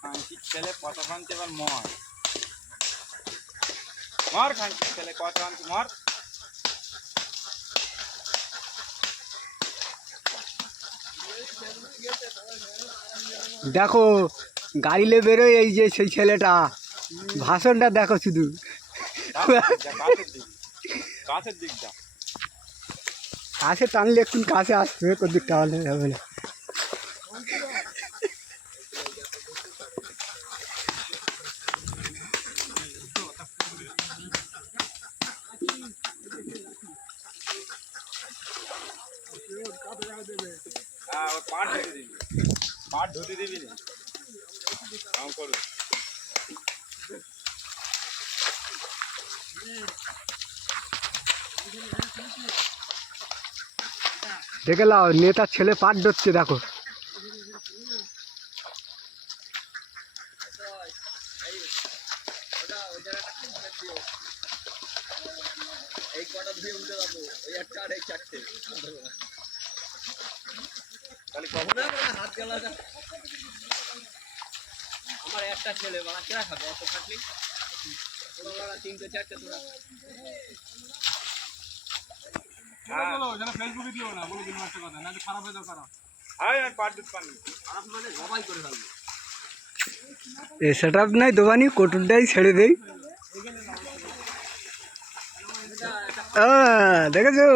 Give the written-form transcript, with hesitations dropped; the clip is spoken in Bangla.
খানকির ছেলে কত খানতে এবার মর মর খানকির ছেলে কত খানতে মর। দেখো গাড়ি নিয়ে বেরোয় এই যে সেই ছেলেটা, ভাষণটা দেখো শুধু। কাছের দিকটা কাছে টানলে একটু কাছে আসবে, কোন দিক টানলে হবে না। পাট ধুতে দিবি না করু। দেখে লাও নেতার ছেলে পাট ধরছে দেখো। আমার একটা ছেলে বাবা কেনা খাবে অত খাটলি, তিনটে চারটে তোরা ফেসবুকে দিও না, বলে দিন একটা কথা, না খারাপ হয়ে যাও খারাপ। এ সেট আপ নাই দোকানি কটুরটাই ছেড়ে দেই। দেখেছো